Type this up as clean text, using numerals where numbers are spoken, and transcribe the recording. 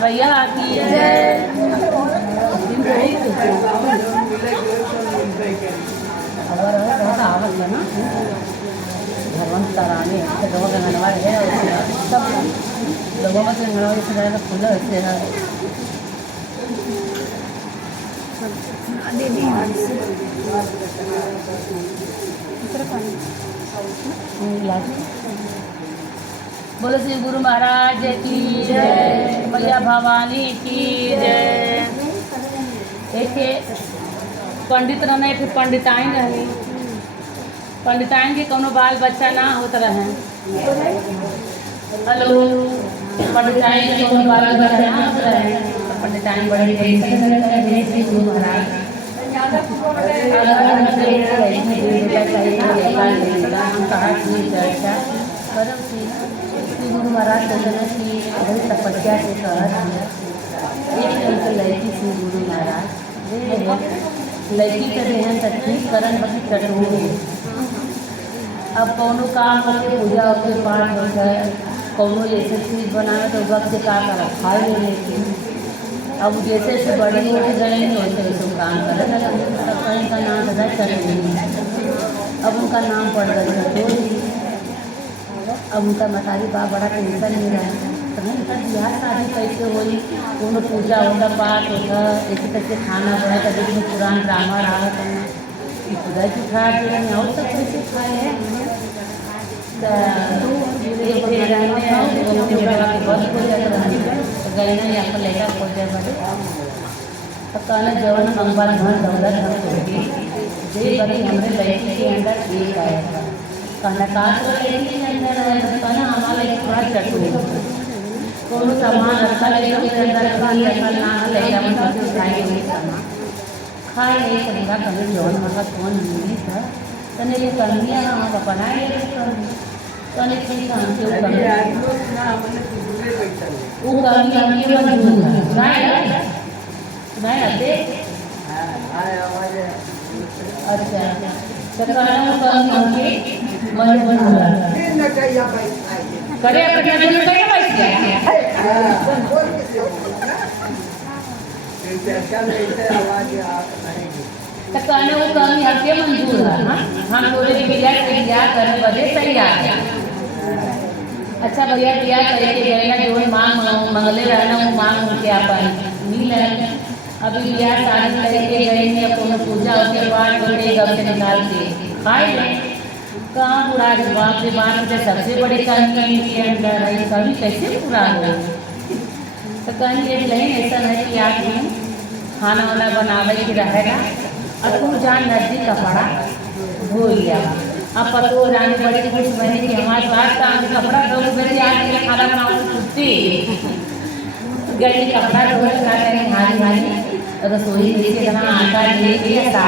भैया की जय। भगवंत रानी गंगनवा है सब लोगों से गंगनवा फूल ऐसे है बोलो श्री गुरु महाराज की जय, मैया भवानी की जय। एक पंडित रहना एक पंडिताइन रही, पंडिताइन के कोनो बाल बच्चा ना होत रहे। हेलो, पंडिताइन के कोनो बाल बच्चा ना होत रहे। पंडिताइन बड़े श्री गुरु महाराज हम कहा कि चर्चा करम श्री गुरु महाराज कहते कि अभी तपस्या से कर एक उनके लड़की श्री गुरु महाराज लड़की के देहन तक ठीक करन बकी चटोर अब कौनो काम होके पूजा होके पाठ होता है कौनो जैसे चीज़ बनावे तो वक्त से का कर खाए ले लेती अब जैसे जैसे बड़ी होती गए नहीं वैसे वैसे काम करे लगा तब कहीं का नाम था चटोरी अब उनका नाम पड़ गया चटोरी अब उनका मतारी बाप बड़ा टेंशन नहीं रहा तो उनका बिहार शादी कैसे होई कोनो पूजा होता पाठ होता ऐसे कैसे खाना बना कभी भी पुरान ड्रामा रहा था खुदा की खा के और सब कैसे खाए हैं बस हो जाता गए ना यहाँ पर लेकर पहुँच जाए बड़े तो कहना जवन मंगल धन दौलत हम छोटी जे बड़ी हमारे लड़की के अंदर एक आया था कहना काश वो लड़की के अंदर कहना हमारा एक थोड़ा चटू कोनो सामान रखा लड़की के अंदर रखा ना लेगा मतलब खाए नहीं सामान खाए नहीं करेगा कभी जौन मतलब कौन मिली था तने ये कमियाँ हम बनाए तने ठीक हम क्यों कमियाँ वो कमियाँ नहीं आते अच्छा चकाना कमियाँ के मन करे अपने मन पे तो कहने वो कमी हल्के मंजूर है हम बोले भैया क्या करने बदे तैयार अच्छा भैया क्या करे कि गए ना जो मांग मंगले रहना वो मांग के अपन मिल अभी भैया शादी करके गए नहीं कोनो पूजा होके पाठ होके गप से निकाल के खाए कहाँ पूरा बाप रे बाप मुझे सबसे बड़ी कमी के अंदर है कभी कैसे पूरा हो तो कहीं ये नहीं ऐसा नहीं कि आप खाना वाना बनावे के रहेगा और तुम जान नजदीक कपड़ा धो लिया अब पतो जाने बड़ी खुश बनी कि हमारे पास का कपड़ा धो बड़ी आज खाना बनाओ छुट्टी गई कपड़ा धो हारी हारी रसोई में आटा लेके